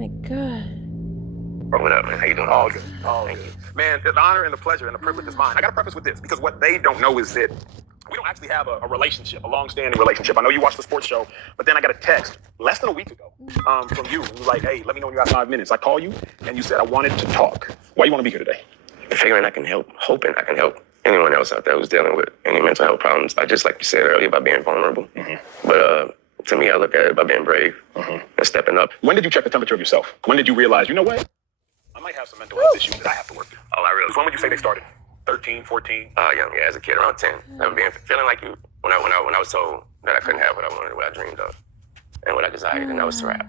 my God. Bro, what up, man? How you doing? All good. Thank you. Man, the honor and the pleasure and the privilege is mine. I got to preface with this, because what they don't know is that we don't actually have a relationship, a long-standing relationship. I know you watched the sports show, but then I got a text less than a week ago from you. You were like, hey, let me know when you got 5 minutes. I call you, and you said, I wanted to talk. Why you want to be here today? Figuring I can help, hoping I can help anyone else out there who's dealing with any mental health problems. I just, like you said earlier, about being vulnerable. But to me, I look at it by being brave and stepping up. When did you check the temperature of yourself? When did you realize, you know what? I might have some mental health issues that I have to work through. Oh, I realized. When would you say they started? 13, 14? Young, yeah, as a kid, around 10. Feeling like you, when I was told that I couldn't have what I wanted, what I dreamed of, and what I desired, and that was to rap.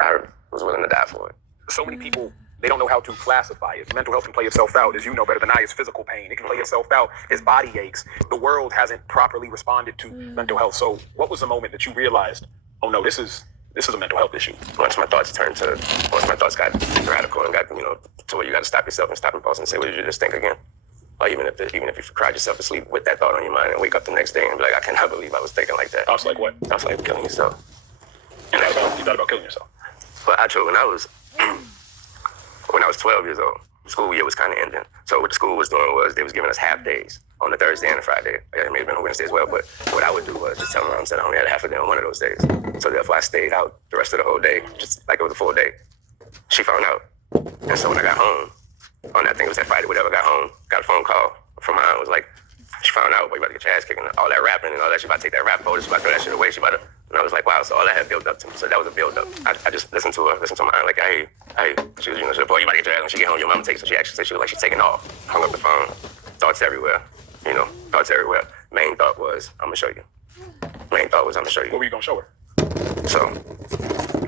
I was willing to die for it. So many people, they don't know how to classify it. Mental health can play itself out, as you know better than I, as physical pain. It can play itself out as body aches. The world hasn't properly responded to mental health. So what was the moment that you realized, oh no, this is a mental health issue? Once my thoughts got radical and got, to where you got to stop yourself and stop impulse and say, what did you just think again? Or even if you cried yourself to sleep with that thought on your mind and wake up the next day and be like, I cannot believe I was thinking like that. I was like, what? I was like, killing yourself. You thought about killing yourself? But actually, when I was 12 years old, school year was kind of ending. So what the school was doing was they was giving us half days on the Thursday and the Friday. It may have been on Wednesday as well, but what I would do was just tell my mom that I only had half a day on one of those days. So therefore I stayed out the rest of the whole day, just like it was a full day. She found out. And so when I got home, on that thing, it was that Friday, whatever, got home, got a phone call from my aunt, was like, she found out, boy, you about to get your ass kicked, and all that rapping and all that, she about to take that rap photo, she about to throw that shit away, and I was like, wow, so all that had built up to me. So that was a build up. I just listened to my aunt, like, hey, she was, she was, boy, you about to get your ass, when she get home, your mama takes, so she actually said she was like, she's taking off, hung up the phone, thoughts everywhere, thoughts everywhere. Main thought was, I'm gonna show you. Main thought was, I'm gonna show you. What were you gonna show her? So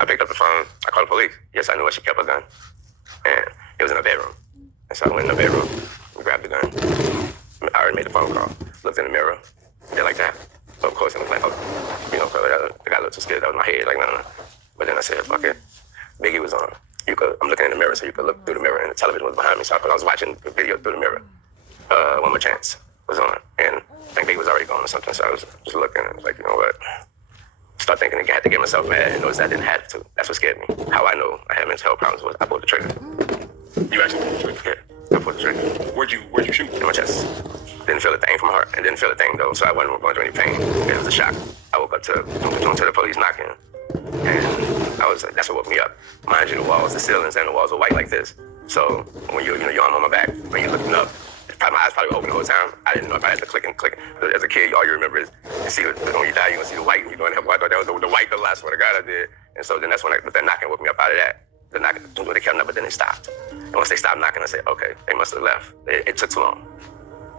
I picked up the phone, I called the police. Yes, I knew where she kept her gun, and it was in her bedroom. And so I went in the bedroom, grabbed the gun. I already made the phone call, looked in the mirror, did like that. So of course, it was like, I got a little too scared. That was my head, like, no. But then I said, fuck it. Biggie was on. I'm looking in the mirror, so you could look through the mirror, and the television was behind me. So I was watching the video through the mirror. One More Chance was on, and I think Biggie was already gone or something. So I was just looking, and I was like, you know what? Start thinking I had to get myself mad and notice I didn't have to. That's what scared me. How I know I had mental health problems was I pulled the trigger. You actually pulled the trigger? Yeah, I pulled the trigger. Where'd you shoot? In my chest. Didn't feel a thing from my heart. I didn't feel a thing though, so I wasn't going through any pain. It was a shock. I woke up to the police knocking, and that's what woke me up. Mind you, the ceilings and the walls were white like this. So when your arm on my back, when you're looking up, my eyes probably open the whole time. I didn't know if I had to click and click. As a kid, all you remember is you see when you die, you're gonna see the white, and you're gonna have white. I thought that was the white the last one I got I did. And so then that's when that knocking woke me up out of that. The knocking, they kept up, but then they stopped. And once they stopped knocking, I said, okay, they must have left. It took too long.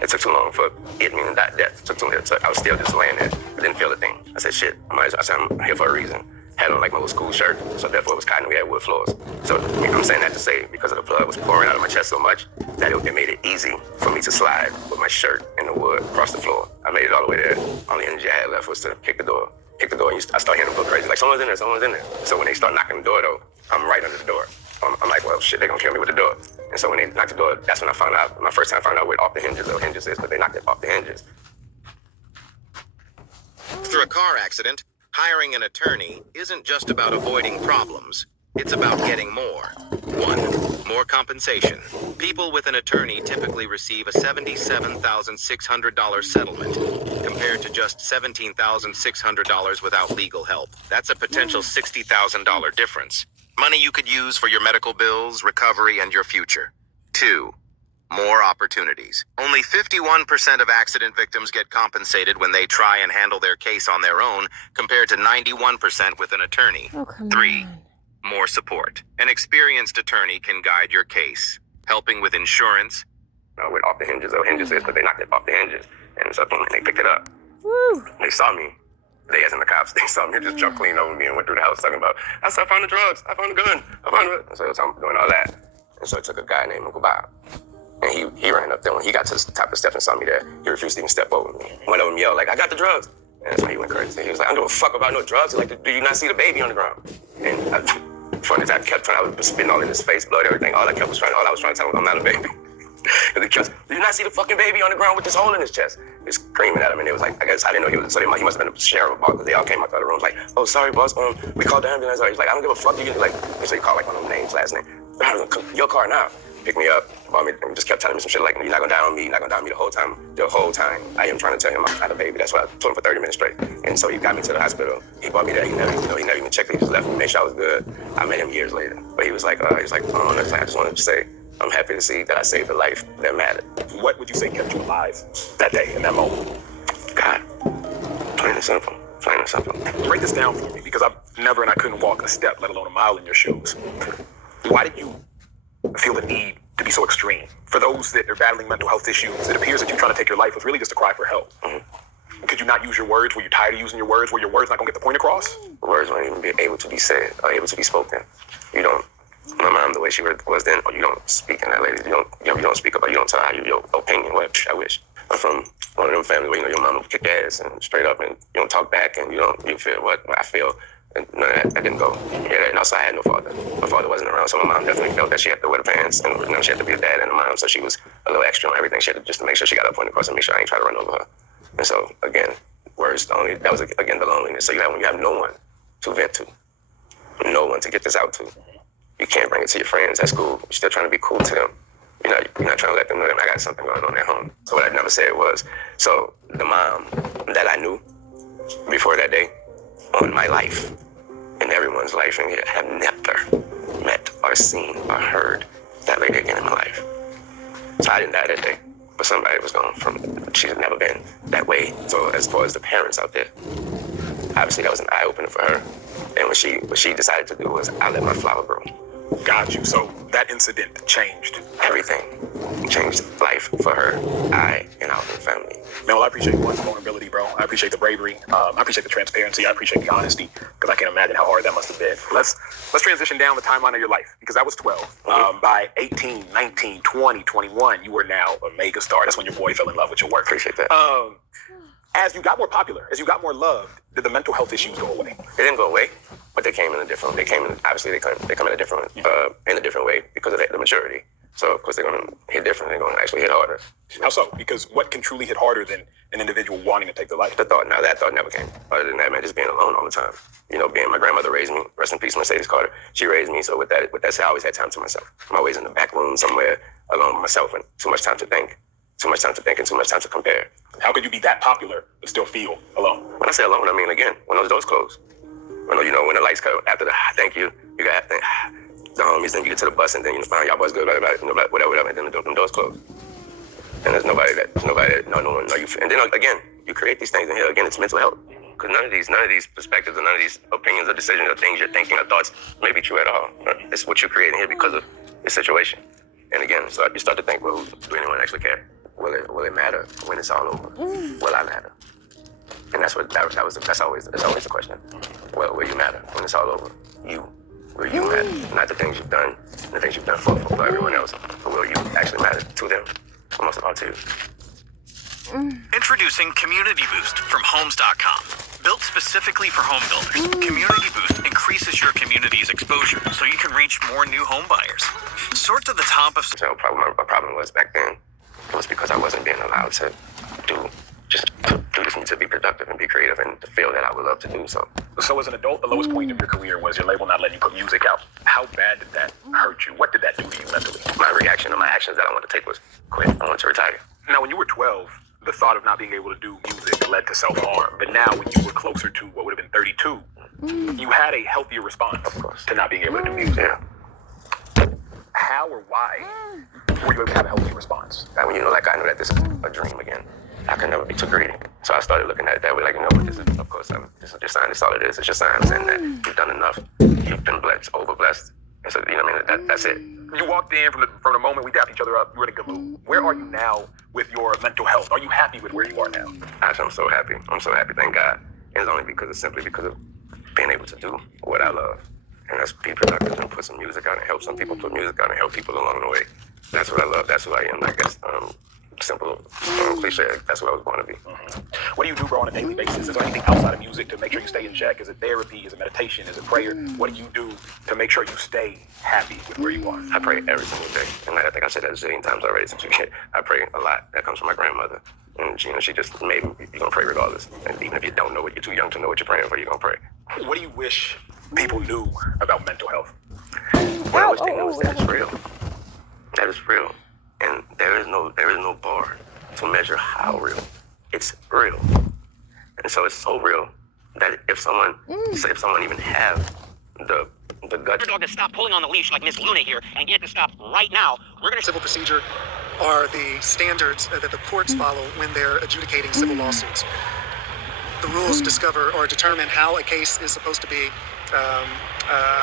It took too long for it meaning that death. It took too long. I was still just laying there. I didn't feel a thing. I said, shit, I said, I'm here for a reason. Had on like my little school shirt, so therefore it was cotton. We had wood floors. So I'm saying that to say because of the blood was pouring out of my chest so much that it made it easy for me to slide with my shirt in the wood across the floor. I made it all the way there. Only energy I had left was to kick the door, and I start hearing them go crazy, like someone's in there. So when they start knocking the door though, I'm right under the door. I'm like, well, shit, they're gonna kill me with the door. And so when they knocked the door, that's when I found out, my first time I found out what off the hinges is, but they knocked it off the hinges. Through a car accident, hiring an attorney isn't just about avoiding problems. It's about getting more. 1. More compensation. People with an attorney typically receive a $77,600 settlement, compared to just $17,600 without legal help. That's a potential $60,000 difference. Money you could use for your medical bills, recovery, and your future. 2. More opportunities. Only 51% of accident victims get compensated when they try and handle their case on their own, compared to 91% with an attorney. 3. More support. An experienced attorney can guide your case, helping with insurance. With off the hinges is, but they knocked it off the hinges. And so when they picked it up, they saw me. They, as in the cops, they saw me just jump clean over me and went through the house talking about, I found the drugs, I found the gun, I found it. And so I'm doing all that. And so it took a guy named Uncle Bob. And he ran up there. When he got to the top of the steps and saw me there, he refused to even step over me. Went over and yelled, like, I got the drugs. And so he went crazy. He was like, I don't give a fuck about no drugs. He's like, do you not see the baby on the ground? And funny as I was spitting all in his face, blood, everything. All I was trying to tell him, I'm not a baby. The kids, did you not see the fucking baby on the ground with this hole in his chest? He's screaming at him, and it was like, I guess I didn't know he was. So he must have been a sheriff, boss, because they all came out of the rooms like, oh, sorry, boss. We called the ambulance. He's like, I don't give a fuck. You like, so he called like one of them names, last name. Your car now. Pick me up, bought me, and just kept telling me some shit like, you're not gonna die on me, you're not gonna die on me the whole time. The whole time, I am trying to tell him I had a baby. That's what I told him for 30 minutes straight. And so he got me to the hospital. He brought me there. He never even checked me. He just left me, made sure I was good. I met him years later. But he was like, I just wanted to say, I'm happy to see that I saved a life that mattered. What would you say kept you alive that day, in that moment? God, plain and simple. Plain and simple. Break this down for me, because I've never and I couldn't walk a step, let alone a mile in your shoes. Why did you feel the need to be so extreme? For those that are battling mental health issues, it appears that you trying to take your life was really just a cry for help. Mm-hmm. Could you not use your words? Were you tired of using your words? Were your words not gonna get the point across? Words weren't even be able to be said or able to be spoken. You don't. My mom, the way she was then, you don't speak in that lady. You don't speak about. You don't tell her your opinion. What I wish. I'm from one of them families where your mama would kick ass and straight up, and you don't talk back, and you feel what I feel. And none of that didn't go. Yeah, and also I had no father. My father wasn't around, so my mom definitely felt that she had to wear the pants, and she had to be a dad and a mom, so she was a little extra on everything. She had to just to make sure she got up on the cross and make sure I ain't try to run over her. And so again, words only. That was again the loneliness. So when you have no one to vent to, no one to get this out to, you can't bring it to your friends at school. You're still trying to be cool to them. You're not trying to let them know that I got something going on at home. So what I never said was, so the mom that I knew before that day on my life and everyone's life in here have never met or seen or heard that lady again in my life. So I didn't die that day, but somebody was gone from, she's never been that way. So as far as the parents out there, obviously that was an eye-opener for her. And what she decided to do was, I let my flower grow. Got you. So that incident changed everything. Changed life for her, I, and our whole family. Man, well, I appreciate your vulnerability, bro. I appreciate the bravery. I appreciate the transparency. I appreciate the honesty, because I can't imagine how hard that must have been. Let's transition down the timeline of your life, because that was 12. Mm-hmm. By 18, 19, 20, 21, you were now a mega star. That's when your boy fell in love with your work. Appreciate that. As you got more popular, as you got more loved, did the mental health issues go away? They didn't go away, but they came in a different. Obviously they come in a different way because of the maturity. So of course they're gonna hit different. They're gonna actually hit harder. How so? Because what can truly hit harder than an individual wanting to take their life? That thought never came. Other than that, man, just being alone all the time. Being my grandmother raised me. Rest in peace, Mercedes Carter. She raised me. So with that said, I always had time to myself. I'm always in the back room somewhere alone with myself, and too much time to think. Too much time to think and too much time to compare. How could you be that popular but still feel alone? When I say alone, I mean, again, when those doors close. When the lights cut after the thank you, you got the homies, then you get to the bus, and then you find y'all boys good, whatever, and then the doors close. And there's nobody that, no one, no you. And then again, you create these things, and here again, it's mental health. Because none of these perspectives, or none of these opinions, or decisions, or things you're thinking, or thoughts may be true at all. It's what you're creating here because of the situation. And again, so you start to think, well, do anyone actually care? Will it matter when it's all over? Will I matter? And that's always the question. Well, will you matter when it's all over? Will you matter? Not the things you've done, the things you've done for everyone else, but will you actually matter to them? Or most of all to you. Introducing Community Boost from Homes.com. Built specifically for home builders, Community Boost increases your community's exposure so you can reach more new home buyers. Sort to the top of... So my problem was back then, it was because I wasn't being allowed to do this, to be productive and be creative and to feel that I would love to do so. So as an adult, the lowest point of your career was your label not letting you put music out. How bad did that hurt you? What did that do to you mentally? My reaction or my actions that I wanted to take was quit. I wanted to retire. Now, when you were 12, the thought of not being able to do music led to self-harm. But now, when you were closer to what would have been 32, you had a healthier response to not being able to do music. Yeah. How or why were you able to have a healthy response? I knew that this is a dream again. I could never be too greedy. So I started looking at it that way, this is your sign. It's all it is. It's your sign saying that you've done enough. You've been blessed, over-blessed. And so, that's it. You walked in from the moment we dapped each other up, you were in a good mood. Where are you now with your mental health? Are you happy with where you are now? I'm so happy. I'm so happy, thank God. And it's simply because of being able to do what I love. And that's be productive and put some music out and help some people put music out and help people along the way. That's what I love. That's who I am, I guess. simple, cliche. That's what I was born to be. What do you do, bro, on a daily basis? Is there anything outside of music to make sure you stay in check? Is it therapy? Is it meditation? Is it prayer? What do you do to make sure you stay happy with where you are? I pray every single day, and I think I said that a zillion times already since we get. I pray a lot. That comes from my grandmother, and she just made me. You're gonna pray regardless, and even if you don't know it, you're too young to know what you're praying for. You're gonna pray. What do you wish people knew about mental health? What I wish they knew is that it's real. That is real, and there is no bar to measure how real. It's real, and so it's so real that if someone even have the gut Your dog to stop pulling on the leash like Miss Luna here and get it to stop right now. We're gonna Civil procedure are the standards that the courts follow when they're adjudicating civil lawsuits. The rules discover or determine how a case is supposed to be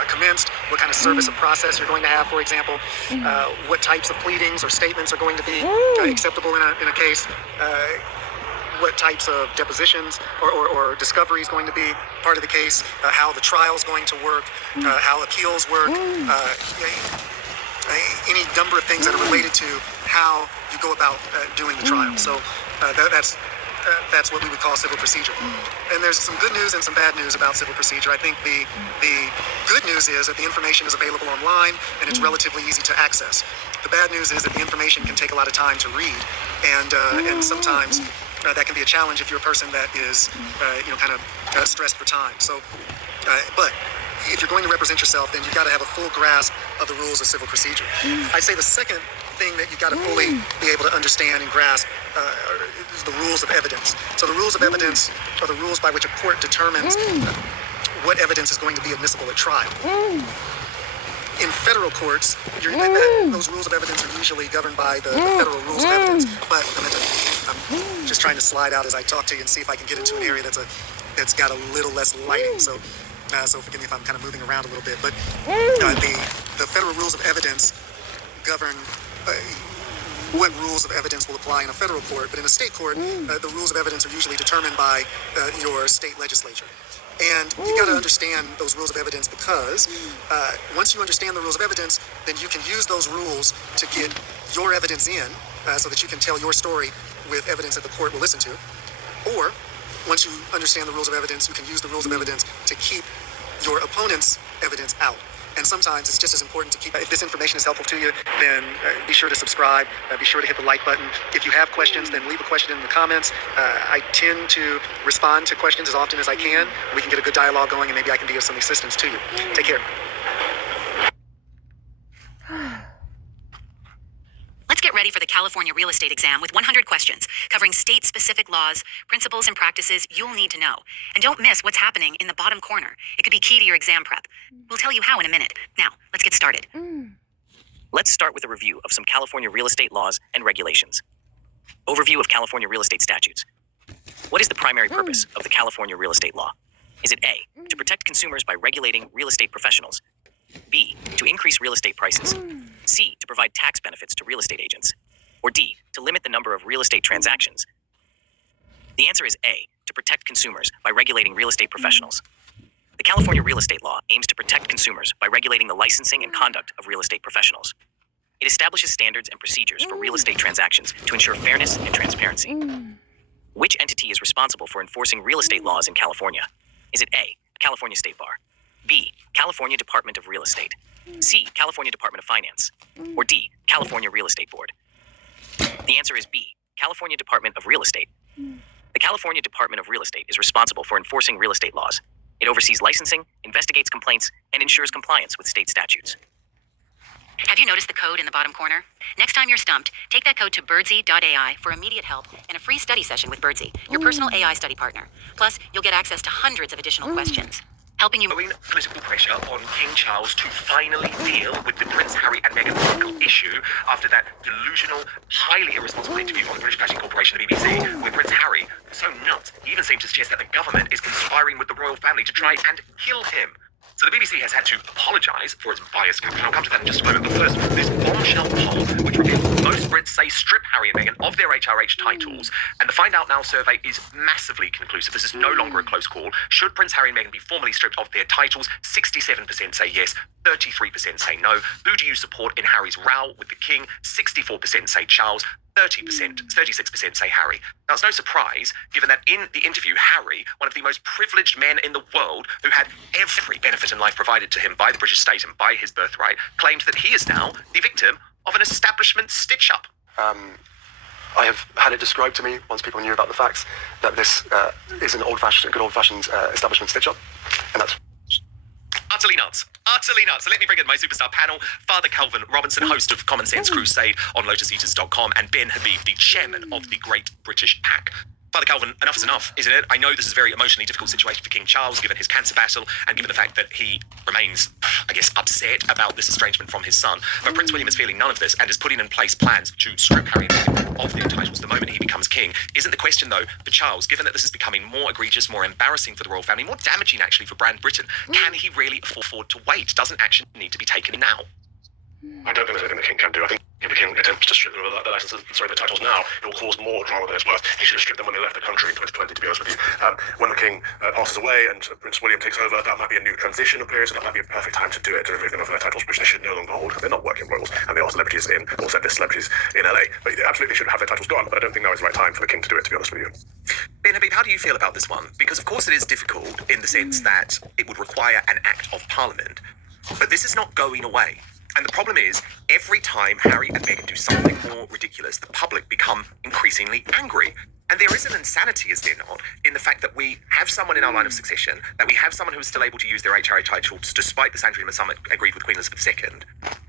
commenced, what kind of service of process you're going to have, for example, what types of pleadings or statements are going to be acceptable in a case, what types of depositions or discovery is going to be part of the case, how the trial is going to work, how appeals work, any number of things that are related to how you go about doing the trial. So that's what we would call civil procedure. And there's some good news and some bad news about civil procedure. I think the good news is that the information is available online and it's relatively easy to access. The bad news is that the information can take a lot of time to read, and sometimes that can be a challenge if you're a person that is kind of stressed for time. So, but if you're going to represent yourself, then you've got to have a full grasp of the rules of civil procedure. I'd say the second thing that you've got to fully be able to understand and grasp is the rules of evidence. So the rules of evidence are the rules by which a court determines what evidence is going to be admissible at trial. In federal courts, those rules of evidence are usually governed by the federal rules of evidence. But I'm just trying to slide out as I talk to you and see if I can get into an area that's got a little less lighting. So forgive me if I'm kind of moving around a little bit. But the federal rules of evidence govern what rules of evidence will apply in a federal court. But in a state court, the rules of evidence are usually determined by your state legislature. And you got to understand those rules of evidence because once you understand the rules of evidence, then you can use those rules to get your evidence in so that you can tell your story with evidence that the court will listen to. Or once you understand the rules of evidence, you can use the rules of evidence to keep your opponent's evidence out. And sometimes it's just as important to keep. If this information is helpful to you, then be sure to subscribe. Be sure to hit the like button. If you have questions, then leave a question in the comments. I tend to respond to questions as often as I can. We can get a good dialogue going, and maybe I can be of some assistance to you. Take care. Let's get ready for the California real estate exam with 100 questions covering state-specific laws, principles, and practices you'll need to know. And don't miss what's happening in the bottom corner. It could be key to your exam prep. We'll tell you how in a minute. Now, let's get started. Let's start with a review of some California real estate laws and regulations. Overview of California real estate statutes. What is the primary purpose of the California real estate law? Is it A, to protect consumers by regulating real estate professionals? B, to increase real estate prices? C, to provide tax benefits to real estate agents? Or D, to limit the number of real estate transactions? The answer is A, to protect consumers by regulating real estate professionals. The California real estate law aims to protect consumers by regulating the licensing and conduct of real estate professionals. It establishes standards and procedures for real estate transactions to ensure fairness and transparency. Which entity is responsible for enforcing real estate laws in California? Is it A, California State Bar? B, California Department of Real Estate? C, California Department of Finance? Or D, California Real Estate Board? The answer is B, California Department of Real Estate. The California Department of Real Estate is responsible for enforcing real estate laws. It oversees licensing, investigates complaints, and ensures compliance with state statutes. Have you noticed the code in the bottom corner? Next time you're stumped, take that code to birdsey.ai for immediate help and a free study session with Birdsey, your personal AI study partner. Plus, you'll get access to hundreds of additional questions, helping you... Growing political pressure on King Charles to finally deal with the Prince Harry and Meghan Markle issue after that delusional, highly irresponsible interview on the British Broadcasting Corporation, the BBC, with Prince Harry. So nuts, he even seemed to suggest that the government is conspiring with the royal family to try and kill him. So the BBC has had to apologise for its biased coverage. I'll come to that in just a moment. But first, this bombshell poll, which reveals most Brits say strip Harry and Meghan of their HRH titles. And the Find Out Now survey is massively conclusive. This is no longer a close call. Should Prince Harry and Meghan be formally stripped of their titles? 67% say yes, 33% say no. Who do you support in Harry's row with the King? 64% say Charles, 36% say Harry. Now, it's no surprise, given that in the interview, Harry, one of the most privileged men in the world, who had every benefit in life provided to him by the British state and by his birthright, claimed that he is now the victim of an establishment stitch-up. I have had it described to me, once people knew about the facts, that this is a good old-fashioned establishment stitch-up, and that's Utterly nuts. Utterly nuts. So let me bring in my superstar panel, Father Calvin Robinson, host of Common Sense Crusade on LotusEaters.com, and Ben Habib, the chairman of the Great British Pack. Father Calvin, enough is enough, isn't it? I know this is a very emotionally difficult situation for King Charles, given his cancer battle, and given the fact that he remains, I guess, upset about this estrangement from his son. But Prince William is feeling none of this and is putting in place plans to strip Harry and Meghan of their titles the moment he becomes king. Isn't the question, though, for Charles, given that this is becoming more egregious, more embarrassing for the royal family, more damaging, actually, for Brand Britain, can he really afford to wait? Doesn't action need to be taken now? I don't think there's anything the King can do. I think if the King attempts to strip them of the licenses, the titles now, it will cause more drama than it's worth. He should have stripped them when they left the country in 2020, to be honest with you. When the King passes away and Prince William takes over, that might be a new transitional period, so that might be a perfect time to do it, to remove them of their titles, which they should no longer hold, because they're not working royals, and they are celebrities in, or said they're celebrities in LA. But they absolutely should have their titles gone, but I don't think now is the right time for the King to do it, to be honest with you. Ben Habib, how do you feel about this one? Because, of course, it is difficult in the sense that it would require an act of Parliament, but this is not going away. And the problem is, every time Harry and Meghan do something more ridiculous, the public become increasingly angry. And there is an insanity, is there not, in the fact that we have someone in our line of succession, that we have someone who is still able to use their HRA titles despite the Sandringham Summit agreed with Queen Elizabeth II,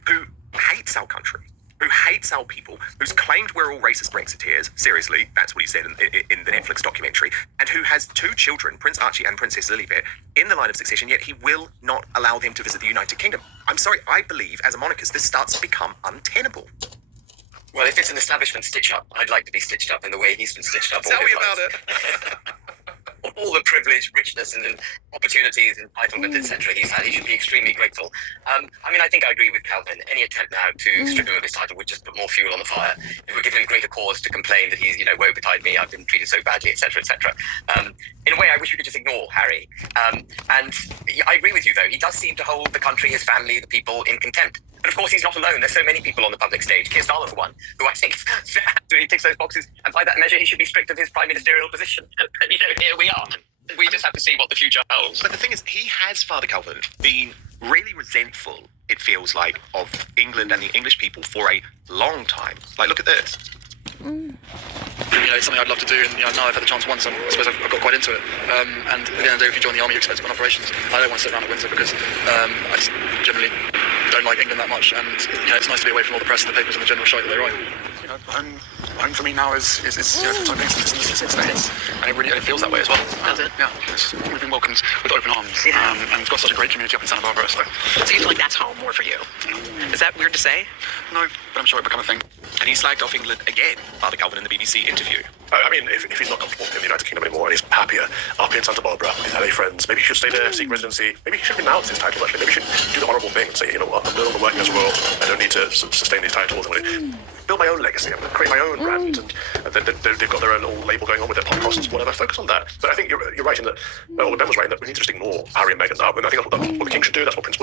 who hates our country, who hates our people, who's claimed we're all racist Brexiteers, seriously, that's what he said in the Netflix documentary, and who has two children, Prince Archie and Princess Lilibet, in the line of succession, yet he will not allow them to visit the United Kingdom. I'm sorry, I believe, as a monarchist, this starts to become untenable. Well, if it's an establishment stitch-up, I'd like to be stitched up in the way he's been stitched up. Tell me about it. All the privilege, richness, and opportunities, entitlement, etc. he's had, he should be extremely grateful. I think I agree with Calvin. Any attempt now to strip him of his title would just put more fuel on the fire. It would give him greater cause to complain that he's, woe betide me, I've been treated so badly, etc., etc. In a way, I wish we could just ignore Harry. And I agree with you, though. He does seem to hold the country, his family, the people in contempt. But of course, he's not alone. There's so many people on the public stage. Keir Starmer, for one, who I think absolutely ticks those boxes. And by that measure, he should be stripped of his prime ministerial position. And, here we are. We just have to see what the future holds. But the thing is, he has, Father Calvin, been really resentful, it feels like, of England and the English people for a long time. Like, look at this. It's something I'd love to do, and now I've had the chance once, and I suppose I've got quite into it. And at the end of the day, if you join the army, you expect to go on operations. I don't want to sit around at Windsor because I just generally don't like England that much, and it's nice to be away from all the press and the papers and the general shite that they write. Home for me now is full-time being in the States, and it feels that way as well. Does it? Yeah, we've been welcomed with open arms, and we've got such a great community up in Santa Barbara. So So you feel like that's home more for you? Is that weird to say? no, but I'm sure it'll become a thing. And he slagged off England again, Father Calvin, in the BBC interview. If he's not comfortable in the United Kingdom anymore and he's happier up in Santa Barbara with his LA friends, maybe he should stay there, seek residency. Maybe he should renounce his title, actually. Maybe he should do the honourable thing and say, I'm no longer working as a royal. I don't need to sustain these titles. I'm going to build my own legacy. I'm going to create my own brand. And they've got their own little label going on with their podcasts, whatever. Focus on that. But I think you're right in that, Ben was right in that we need to just ignore Harry and Meghan now. And I think that's what the King should do. That's what Prince William